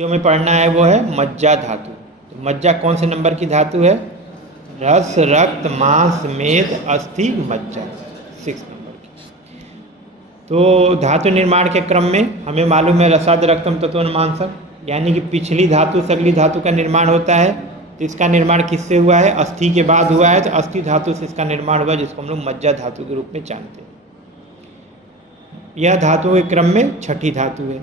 जो हमें पढ़ना है वो है मज्जा धातु। तो मज्जा कौन से नंबर की धातु है? रस, रक्त, मांस, मेद, अस्थि, मज्जा, 6 नंबर की। तो धातु निर्माण के क्रम में हमें मालूम है रसाद रक्तम तत्व मांसम, यानी कि पिछली धातु से अगली धातु का निर्माण होता है। तो इसका निर्माण किससे हुआ है? अस्थि के बाद हुआ है। तो अस्थि धातु से इसका निर्माण हुआ, जिसको हम लोग मज्जा धातु के रूप में जानते हैं। यह धातुओं के क्रम में छठी धातु है।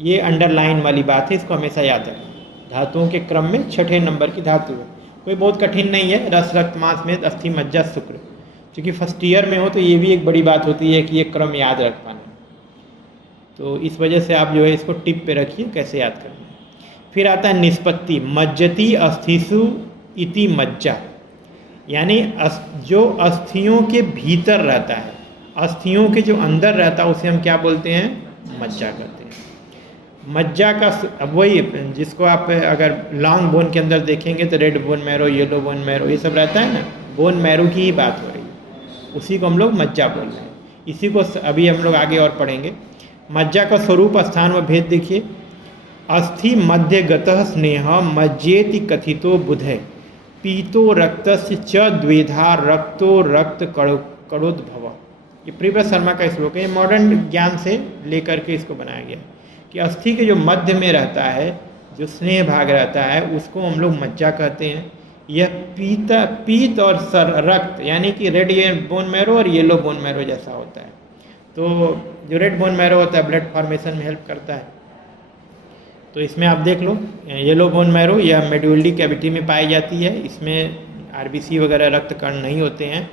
ये अंडरलाइन वाली बात है, इसको हमेशा याद रखना। धातुओं के क्रम में छठे नंबर की धातु है, कोई बहुत कठिन नहीं है। रस, रक्त, मांस, मेद, अस्थि, मज्जा, शुक्र। क्योंकि फर्स्ट ईयर में हो तो ये भी एक बड़ी बात होती है कि ये क्रम याद रख पाना। तो इस वजह से आप जो है इसको टिप पे रखिए कैसे याद करना है। फिर आता है निष्पत्ति, मज्जति अस्थिसु इति मज्जा, यानी जो अस्थियों के भीतर रहता है, अस्थियों के जो अंदर रहता है उसे हम क्या बोलते हैं? मज्जा कहते हैं। मज्जा का अब वही जिसको आप अगर लॉन्ग बोन के अंदर देखेंगे तो red bone marrow, yellow bone marrow, ये सब रहता है ना, बोन मैरो की ही बात हो रही है, उसी को हम लोग मज्जा बोल रहे हैं। इसी को अभी हम लोग आगे और पढ़ेंगे। मज्जा का स्वरूप, स्थान व भेद देखिए। अस्थि मध्यगतः स्नेह मज्जेति कथितो बुधे पीतो रक्तस्य च द्वेधा रक्तो रक्त कड़ोद्भव। ये प्रियव्रत शर्मा का श्लोक है। ये मॉडर्न ज्ञान से लेकर के इसको बनाया गया कि अस्थि के जो मध्य में रहता है, जो स्नेह भाग रहता है, उसको हम लोग मज्जा कहते हैं। यह पीत और रक्त, यानी कि रेड बोन मैरो और येलो बोन मैरो जैसा होता है। तो जो रेड बोन मैरो होता है ब्लड फॉर्मेशन में हेल्प करता है। तो इसमें आप देख लो, येलो बोन मैरो यह मेडुलरी कैविटी में पाई जाती है। इसमें आरबीसी वगैरह रक्त कण नहीं होते हैं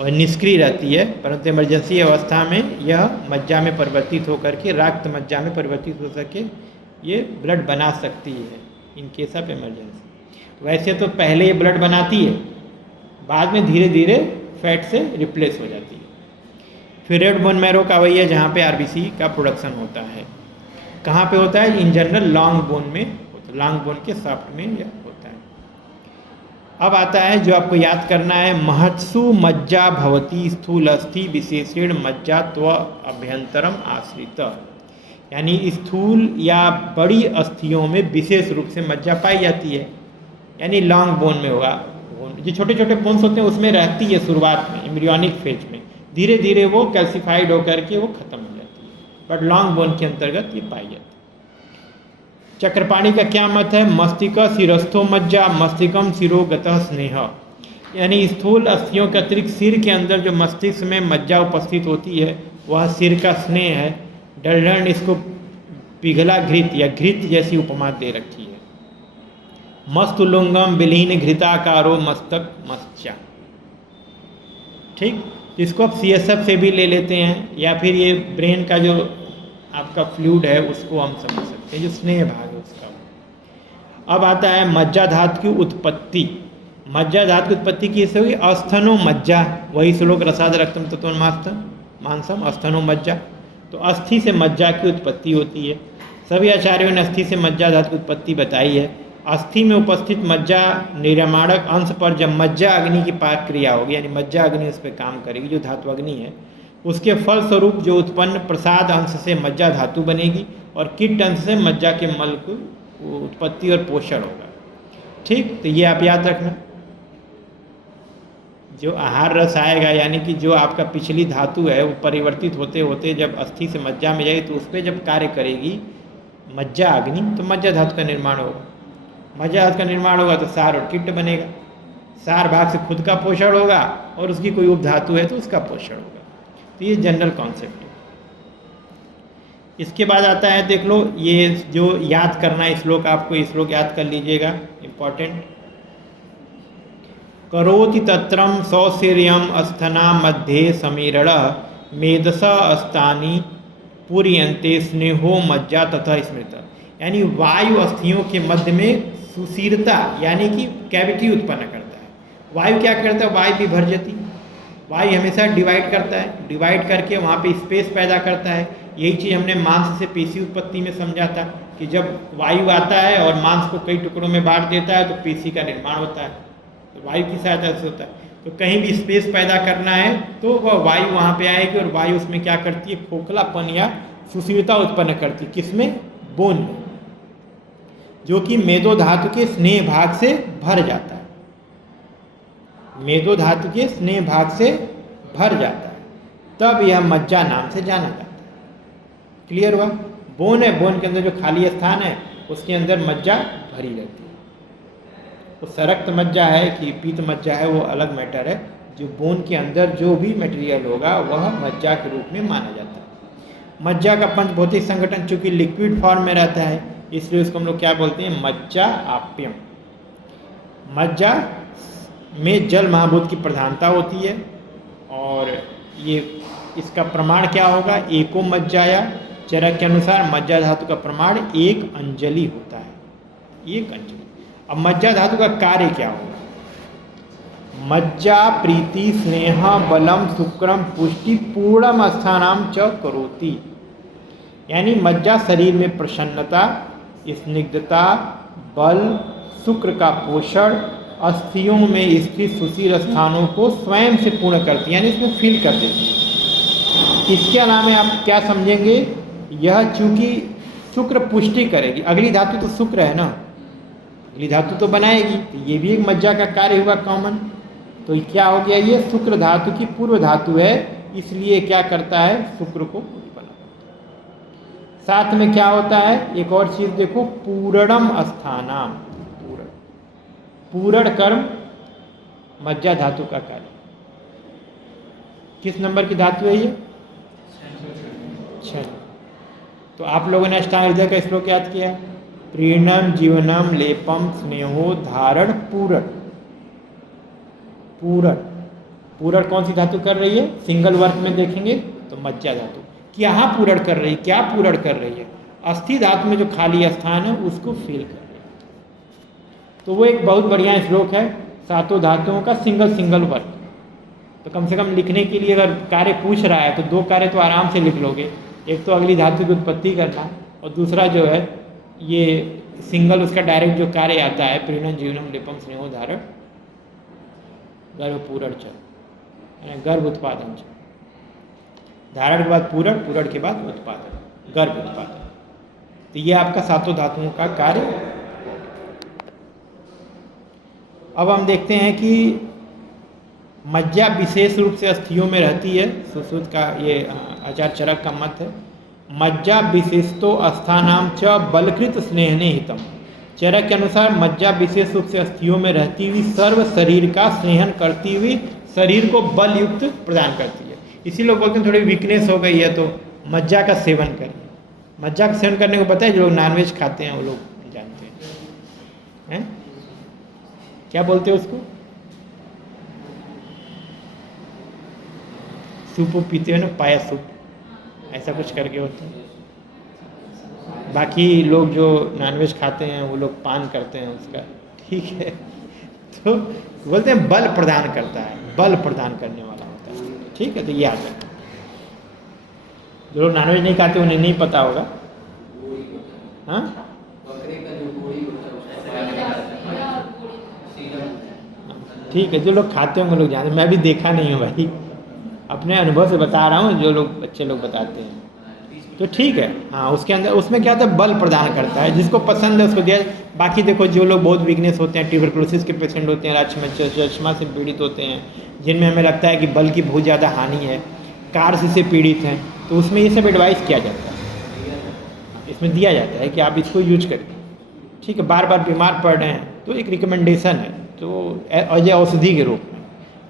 और निष्क्रिय रहती है, परंतु इमरजेंसी अवस्था में यह मज्जा में परिवर्तित होकर के रक्त मज्जा में परिवर्तित हो सके ये ब्लड बना सकती है इन केस ऑफ इमरजेंसी। वैसे तो पहले ये ब्लड बनाती है, बाद में धीरे धीरे फैट से रिप्लेस हो जाती है। फिर रेड बोन मैरो का वही है जहाँ पे आरबीसी का प्रोडक्शन होता है। कहाँ पे होता है? इन जनरल लॉन्ग बोन में, लॉन्ग बोन के सॉफ्ट में यह होता है। अब आता है जो आपको याद करना है, महत्सु मज्जा भवती स्थूल अस्थि विशेषण मज्जा त्व अभ्यंतरम आश्रित, यानी स्थूल या बड़ी अस्थियों में विशेष रूप से मज्जा पाई जाती है, यानी लॉन्ग बोन में होगा। जो छोटे छोटे बोन्स होते हैं उसमें रहती है शुरुआत में, एम्ब्रियोनिक फेज में, धीरे धीरे वो कैल्सिफाइड होकर के वो खत्म हो जाती है, बट लॉन्ग बोन के अंतर्गत ये पाई जाती है। चक्रपाणी का क्या मत है? मस्तिष्क शिरस्थो मज्जा मस्तिष्कम शिरोगतः स्नेह, यानी स्थूल अस्थियों के अतिरिक्त सिर के अंदर जो मस्तिष्क में मज्जा उपस्थित होती है वह सिर का स्नेह है। डल्डन इसको पिघला घृत या घृत जैसी उपमा दे रखी है। मस्तुलुंगम विलीन घृताकारो मस्तक मस्चा। ठीक, इसको आप CSF से भी ले लेते हैं, या फिर ये ब्रेन का जो आपका फ्लूइड है उसको हम समझ सकते हैं, जो स्नेह भाग है उसका। अब आता है मज्जा धातु की उत्पत्ति। मज्जा धातु की उत्पत्ति किससे हुई? अस्थनो मज्जा, वही श्लोक रसाद रक्तम तत्व मांसम अस्थनो मज्जा। तो अस्थि से मज्जा की उत्पत्ति होती है। सभी आचार्यों ने अस्थि से मज्जा धातु की उत्पत्ति बताई है। अस्थि में उपस्थित मज्जा निर्माणक अंश पर जब मज्जा अग्नि की पाक क्रिया होगी, यानी मज्जा अग्नि उस पर काम करेगी, जो धातु अग्नि है, उसके फलस्वरूप जो उत्पन्न प्रसाद अंश से मज्जा धातु बनेगी और कीट अंश से मज्जा के मल को उत्पत्ति और पोषण होगा। ठीक, तो ये आप याद रखना। जो आहार रस आएगा, यानी कि जो आपका पिछली धातु है वो परिवर्तित होते होते जब अस्थि से मज्जा में जाएगी तो उस पर जब कार्य करेगी मज्जा अग्नि, तो मज्जा धातु का निर्माण होगा। मज्जा धातु का निर्माण होगा तो सार और कीट बनेगा। सार भाग से खुद का पोषण होगा और उसकी कोई उपधातु है तो उसका पोषण होगा। तो ये जनरल कॉन्सेप्ट है। इसके बाद आता है, देख लो, ये जो याद करना है श्लोक, आपको श्लोक याद कर लीजिएगा, इम्पॉर्टेंट। करोति तत्रम सौशीर्यम अस्थना मध्ये समीरण मेदस अस्तानि पूर्यन्ते स्नेहो मज्जा तथा स्मृत, यानी वायु अस्थियों के मध्य में सुशीरता यानी कि कैविटी उत्पन्न करता है। वायु क्या करता है? वायु विभर्जती, वायु हमेशा डिवाइड करता है, डिवाइड करके वहाँ पे स्पेस पैदा करता है। यही चीज़ हमने मांस से पेशी उत्पत्ति में समझा था कि जब वायु आता है और मांस को कई टुकड़ों में बांट देता है तो पेशी का निर्माण होता है, तो वायु की सहायता से होता है। तो कहीं भी स्पेस पैदा करना है तो वह वायु वहाँ पे आएगी और वायु उसमें क्या करती है? खोखलापन या सुशीलता उत्पन्न करती है। किसमें? बोन में। जो कि मेदो धातु के स्नेह भाग से भर जाता है, मेदो धातु के स्नेह भाग से भर जाता है, तब यह मज्जा नाम से जाना जाता है। क्लियर हुआ? बोन है, बोन के अंदर जो खाली स्थान है उसके अंदर मज्जा भरी रहती है। वो सरक्त मज्जा है कि पीत मज्जा है वो अलग मैटर है, जो बोन के अंदर जो भी मटेरियल होगा वह मज्जा के रूप में माना जाता है। मज्जा का पंचभौतिक संगठन चूंकि लिक्विड फॉर्म में रहता है इसलिए उसको हम लोग क्या बोलते हैं? मज्जा आप्यम। मज्जा में जल महाभूत की प्रधानता होती है और ये इसका प्रमाण क्या होगा? एको मज्जाया, चरक के अनुसार मज्जा धातु का प्रमाण 1 अंजलि होता है, 1 अंजलि। अब मज्जा धातु का कार्य क्या होगा? मज्जा प्रीति स्नेह बलम शुक्रम पुष्टि पूर्णम स्थानाम च करोति, यानी मज्जा शरीर में प्रसन्नता, स्निग्धता, बल, शुक्र का पोषण, अस्थियों में स्थित सुशील स्थानों को स्वयं से पूर्ण करती है, यानी इसमें फील कर देती है। इसके अलावा आप क्या समझेंगे? यह चूंकि शुक्र पुष्टि करेगी, अगली धातु तो शुक्र है ना, अगली धातु तो बनाएगी, तो ये भी एक मज्जा का कार्य हुआ कॉमन। तो क्या हो गया? ये शुक्र धातु की पूर्व धातु है, इसलिए क्या करता है? शुक्र को उत्पन्न। साथ में क्या होता है? एक और चीज देखो, पूरणम स्थानाम, पूरण कर्म मज्जा धातु का कार्य। किस नंबर की धातु है ये? 6। तो आप लोगों ने अष्टांग हृदय का श्लोक याद किया, प्रीणम जीवनम लेपम स्नेहो धारण पूरण। पूरण, पूरण कौन सी धातु कर रही है? सिंगल वर्क में देखेंगे तो मज्जा धातु। क्या पूरण कर रही है? क्या पूरण कर रही है? अस्थि धातु में जो खाली स्थान है उसको फिल कर रही है। तो वो एक बहुत बढ़िया श्लोक है, सातों धातुओं का सिंगल वर्क। तो कम से कम लिखने के लिए अगर कार्य पूछ रहा है तो 2 कार्य तो आराम से लिख लोगे। एक तो अगली धातु की उत्पत्ति करना और दूसरा जो है ये सिंगल उसका डायरेक्ट जो कार्य आता है, प्रीणम जीवनम लेपम स्नेहो धारण गर्भ पूरण च, यानी गर्भ उत्पादन च। धारण के बाद पूरण, पूरण के बाद उत्पादन, गर्भ उत्पादन। तो ये आपका सातों धातुओं का कार्य। अब हम देखते हैं कि मज्जा विशेष रूप से अस्थियों में रहती है। सुश्रुत का ये आचार्य चरक का मत है। मज्जा विशेषतो अस्थानाम च बलकृत स्नेहने हितम। चरक के अनुसार मज्जा विशेष रूप से अस्थियों में रहती हुई सर्व शरीर का स्नेहन करती हुई शरीर को बल युक्त प्रदान करती है। इसी लोग बोलते हैं थोड़ी वीकनेस हो गई है तो मज्जा का सेवन करिए। मज्जा का सेवन करने को पता है, जो लोग नॉनवेज खाते हैं वो लोग जानते हैं। क्या बोलते हैं उसको? सूप पीते हो ना, पाया सूप, ऐसा कुछ करके होता है। बाकी लोग जो नॉनवेज खाते हैं वो लोग पान करते हैं उसका, ठीक है। तो बोलते हैं बल प्रदान करता है, बल प्रदान करने वाला होता है, ठीक है। तो ये आता है, जो लोग नॉनवेज नहीं खाते उन्हें नहीं पता होगा। हाँ, ठीक है, जो लोग खाते होंगे लोग जानते। मैं भी देखा नहीं हूँ भाई, अपने अनुभव से बता रहा हूँ, जो लोग बच्चे लोग बताते हैं। तो ठीक है, हाँ, उसके अंदर उसमें क्या होता है? बल प्रदान करता है, जिसको पसंद है उसको दिया। बाकी देखो, जो लोग बहुत वीकनेस होते हैं, ट्यूबरकुलोसिस के पेशेंट होते हैं, रश्मा से पीड़ित होते हैं, जिनमें हमें लगता है कि बल की बहुत ज़्यादा हानि है, कार्स से पीड़ित हैं, तो उसमें ये सब एडवाइस किया जाता है, इसमें दिया जाता है कि आप इसको यूज करें, ठीक है। बार बार बीमार पड़ रहे हैं तो एक रिकमेंडेशन है, तो एज औषधि के रूप में।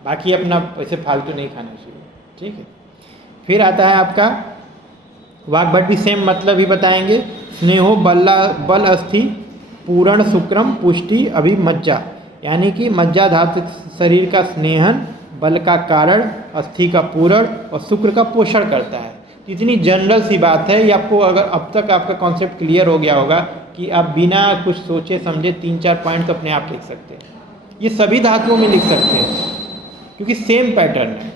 बाकी अपना वैसे फालतू नहीं खाना चाहिए, ठीक है। फिर आता है आपका वाग्भट, भी सेम मतलब ही बताएंगे। स्नेहो बल अस्थि पूर्ण शुक्रम पुष्टि अभिमज्जा, यानी कि मज्जा धातु शरीर का स्नेहन, बल का कारण, अस्थि का पूरण और शुक्र का पोषण करता है। इतनी जनरल सी बात है, ये आपको अगर अब तक आपका कॉन्सेप्ट क्लियर हो गया होगा कि आप बिना कुछ सोचे समझे 3-4 पॉइंट तो अपने आप लिख सकते हैं। ये सभी धातुओं में लिख सकते हैं क्योंकि सेम पैटर्न है।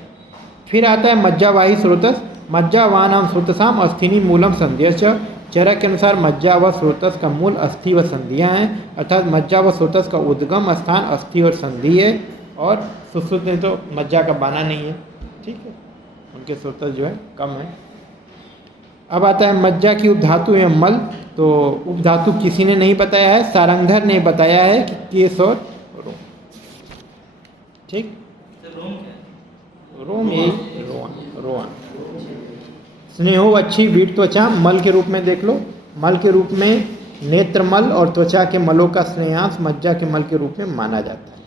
फिर आता है मज्जावाही स्रोतस, मज्जावानाम स्रोतसाम अस्थिनी मूलम संध्यश्च। चरक के अनुसार मज्जा व स्रोतस का मूल अस्थि व संधियाँ हैं, अर्थात मज्जा व स्रोतस का उद्गम स्थान अस्थि और संधि है। और सुश्रुत में तो मज्जा का बाना नहीं है, ठीक है, उनके स्रोतस जो है कम है। अब आता है मज्जा की उपधातु एवं मल। तो उपधातु किसी ने नहीं बताया है, सारंगधर ने बताया है कि केस और रोम। ठीक, रोम यही रोअन। स्नेहो अच्छी बीट त्वचा मल के रूप में देख लो। मल के रूप में नेत्र मल और त्वचा के मलों का स्नेहांश मज्जा के मल के रूप में माना जाता है।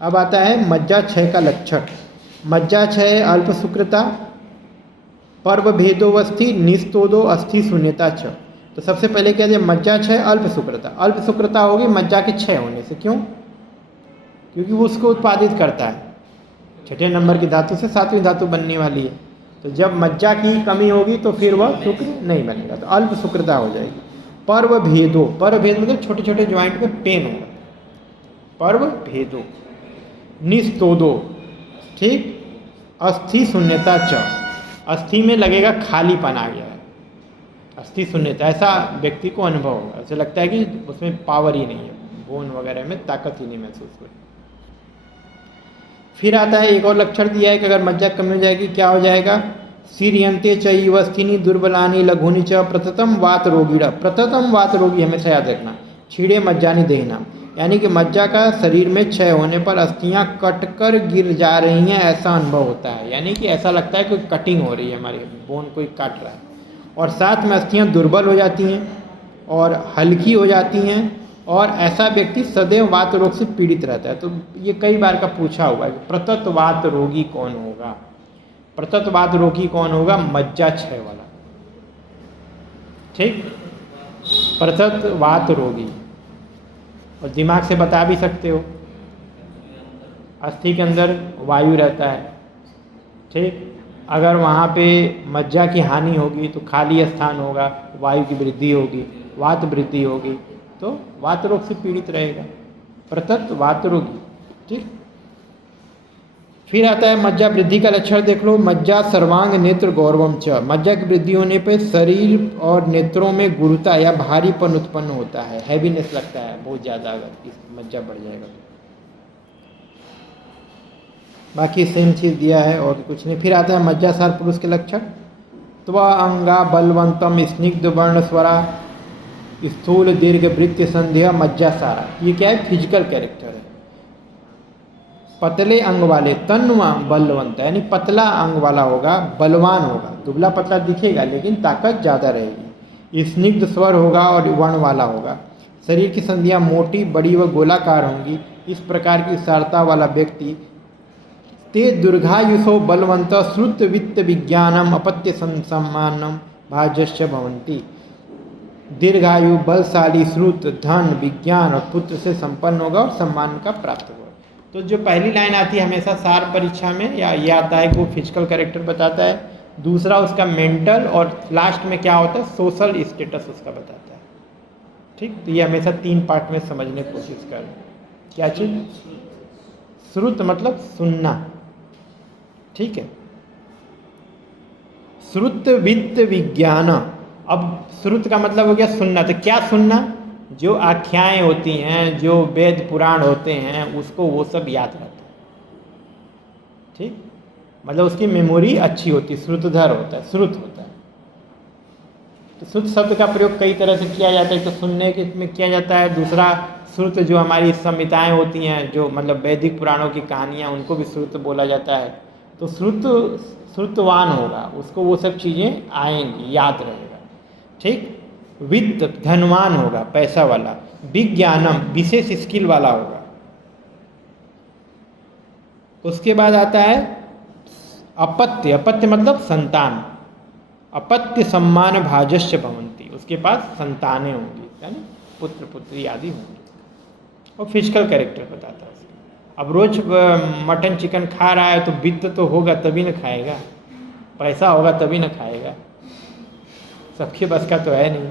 अब आता है मज्जा क्षय का लक्षण। मज्जा क्षय अल्प शुक्रता, पर्व भेदोवस्थी, निस्तोदो अस्थि शून्यता छ। तो सबसे पहले कहते हैं मज्जा क्षय अल्प शुक्रता। अल्प शुक्रता होगी मज्जा के क्षय होने से। क्यों? क्योंकि वो उसको उत्पादित करता है। छठे नंबर की धातु से सातवीं धातु बनने वाली है, तो जब मज्जा की कमी होगी तो फिर वह शुक्र नहीं बनेगा, तो अल्प शुक्रता हो जाएगी। पर्व भेदो, पर्व भेद मतलब छोटे छोटे ज्वाइंट में पेन होगा, पर्व भेदो। निस्तोदो, ठीक। अस्थि शून्यता च, अस्थि में लगेगा खालीपन आ गया है, अस्थि शून्यता, ऐसा व्यक्ति को अनुभव होगा, ऐसे लगता है कि उसमें पावर ही नहीं है, बोन वगैरह में ताकत ही नहीं महसूस हो। फिर आता है एक और लक्षण दिया है कि अगर मज्जा कम हो जाएगी क्या हो जाएगा। सीरियंते चैवस्थिनी दुर्बलानी लघुनी च प्रथतम वात रोगीड़ा। प्रथतम वात रोगी हमेशा याद रखना। छीड़े मज्जानी देहना, यानी कि मज्जा का शरीर में क्षय होने पर अस्थियां कटकर गिर जा रही हैं, ऐसा अनुभव होता है। यानी कि ऐसा लगता है कि कटिंग हो रही है, हमारी बोन कोई काट रहा है। और साथ में अस्थियां दुर्बल हो जाती हैं और हल्की हो जाती हैं, और ऐसा व्यक्ति सदैव वात रोग से पीड़ित रहता है। तो ये कई बार का पूछा हुआ है कि प्रतत वात रोगी कौन होगा। प्रतत वात रोगी कौन होगा? मज्जा क्षय वाला, ठीक, प्रतत वात रोगी। और दिमाग से बता भी सकते हो, अस्थि के अंदर वायु रहता है, ठीक। अगर वहाँ पे मज्जा की हानि होगी तो खाली स्थान होगा, वायु की वृद्धि होगी, वात वृद्धि होगी, तो वात रोग से पीड़ित रहेगा, प्रतत वात रोगी, ठीक। फिर आता है मज्जा वृद्धि का लक्षण देख लो। मज्जा सर्वांग नेत्र गौरवम च। मज्जा की वृद्धि होने पर शरीर और नेत्रों में गुरुता या भारीपन उत्पन्न होता है, हैवीनेस लगता है बहुत ज़्यादा, अगर इस मज्जा बढ़ जाएगा तो। बाकी सेम चीज़ दिया है और कुछ नहीं। फिर आता है मज्जासार पुरुष के लक्षण। त्वा अंगा बलवंतम स्निग्ध वर्ण स्वरा स्थूल दीर्घ वृत्ति संध्या मज्जासारा। ये क्या है? फिजिकल कैरेक्टर है। पतले अंग वाले, तन्वा बलवंत, यानी पतला अंग वाला होगा, बलवान होगा, दुबला पतला दिखेगा लेकिन ताकत ज़्यादा रहेगी। स्निग्ध स्वर होगा और वर्ण वाला होगा। शरीर की संधियाँ मोटी, बड़ी व गोलाकार होंगी। इस प्रकार की विशालता वाला व्यक्ति ते दीर्घायुषो बलवंत श्रुत वित्त विज्ञानम अपत्य सम्मानम भाजस्य भवंती। दीर्घायु, बलशाली, श्रुत, धन, विज्ञान और पुत्र से संपन्न होगा और सम्मान का प्राप्त होगा। तो जो पहली लाइन आती है हमेशा सार परीक्षा में, या ये आता है कि वो फिजिकल कैरेक्टर बताता है, दूसरा उसका मेंटल, और लास्ट में क्या होता है? सोशल स्टेटस उसका बताता है, ठीक। तो ये हमेशा 3 पार्ट में समझने की कोशिश करें। क्या चीज़? श्रुत मतलब सुनना, ठीक है। श्रुत वित्त विज्ञान। अब श्रुत का मतलब हो गया सुनना, तो क्या सुनना? जो आख्याएं होती हैं, जो वेद पुराण होते हैं, उसको वो सब याद रहता है, ठीक। मतलब उसकी मेमोरी अच्छी होती है, श्रुतधर होता है, श्रुत होता है। तो श्रुत शब्द का प्रयोग कई तरह से किया जाता है। तो सुनने के में किया जाता है। दूसरा श्रुत जो हमारी संहिताएं होती हैं, जो मतलब वैदिक पुराणों की कहानियाँ, उनको भी श्रुत बोला जाता है। तो श्रुतवान होगा, उसको वो सब चीज़ें आएंगी, याद रहेगा, ठीक। वित्त, धनवान होगा, पैसा वाला। विज्ञानम, विशेष स्किल वाला होगा। उसके बाद आता है अपत्य। अपत्य मतलब संतान। अपत्य सम्मान भाजस्य भवंती। उसके पास संतानें होंगी, यानी पुत्र पुत्री आदि होंगे। और फिजिकल कैरेक्टर बताता है उसका। अब रोज मटन चिकन खा रहा है तो वित्त तो होगा तभी न खाएगा, पैसा होगा तभी न खाएगा, सबके बस का तो है नहीं।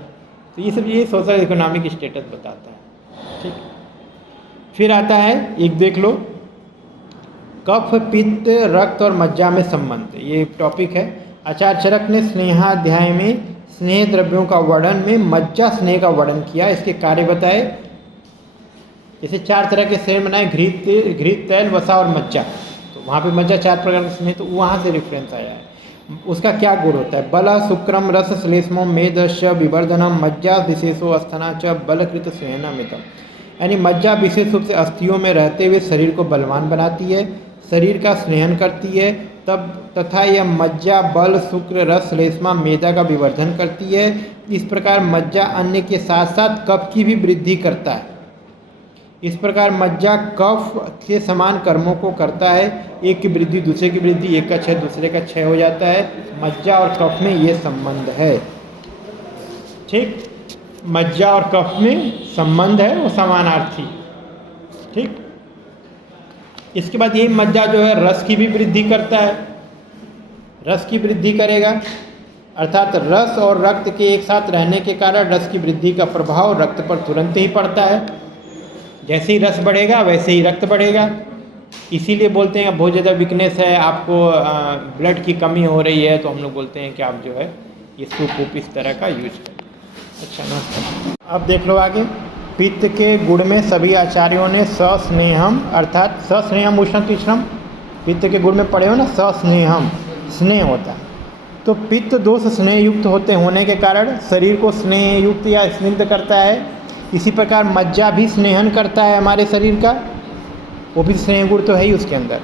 तो ये सब ये सोशल इकोनॉमिक स्टेटस बताता है, ठीक। फिर आता है एक देख लो, कफ पित्त रक्त और मज्जा में संबंध। ये टॉपिक है। आचार्य चरक ने स्नेहाध्याय में स्नेह द्रव्यों का वर्णन में मज्जा स्नेह का वर्णन किया, इसके कार्य बताए। जैसे 4 तरह के स्नेह बनाए, घृत, तैल, वसा और मज्जा। तो वहाँ पे मज्जा 4 प्रकार का स्नेह, तो वहाँ से रेफरेंस आया है। उसका क्या गुण होता है? बल शुक्रम रस श्लेष्मो मेदश्च विवर्धनम मज्जा विशेषो अस्थना च बलकृत स्नेहनमितम। यानी मज्जा विशेष रूप से अस्थियों में रहते हुए शरीर को बलवान बनाती है, शरीर का स्नेहन करती है, तब तथा यह मज्जा बल शुक्र रस श्लेष्मा मेदा का विवर्धन करती है। इस प्रकार मज्जा अन्य के साथ साथ कफ की भी वृद्धि करता है। इस प्रकार मज्जा कफ के समान कर्मों को करता है। एक की वृद्धि दूसरे की वृद्धि, एक का क्षय दूसरे का क्षय हो जाता है। मज्जा और कफ में ये संबंध है। ठीक, मज्जा और कफ में संबंध है, वो समानार्थी। ठीक, इसके बाद यही मज्जा जो है रस की भी वृद्धि करता है। रस की वृद्धि करेगा अर्थात रस और रक्त के एक साथ रहने के कारण रस की वृद्धि का प्रभाव रक्त पर तुरंत ही पड़ता है। जैसे ही रस बढ़ेगा वैसे ही रक्त बढ़ेगा। इसीलिए बोलते हैं बहुत ज़्यादा वीकनेस है, आपको ब्लड की कमी हो रही है, तो हम लोग बोलते हैं कि आप जो है ये सूप वूप इस तरह का यूज करें। अच्छा, नमस्कार। अब देख लो आगे। पित्त के गुण में सभी आचार्यों ने सस्नेहम अर्थात सस्नेहम उष्ण तीक्ष्णम, पित्त के गुण में पढ़े हो ना, सस्नेहम स्नेह होता है। तो पित्त दोष स्नेह युक्त होने के कारण शरीर को स्नेह युक्त या स्निग्ध करता है। इसी प्रकार मज्जा भी स्नेहन करता है हमारे शरीर का, वो भी स्नेह गुण तो है ही उसके अंदर।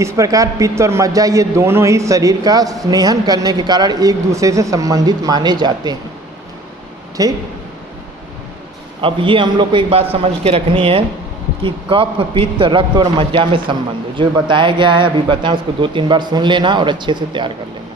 इस प्रकार पित्त और मज्जा ये दोनों ही शरीर का स्नेहन करने के कारण एक दूसरे से संबंधित माने जाते हैं। ठीक, अब ये हम लोग को एक बात समझ के रखनी है कि कफ पित्त रक्त और मज्जा में संबंध जो बताया गया है, अभी बताएं, उसको 2-3 बार सुन लेना और अच्छे से तैयार कर लेना।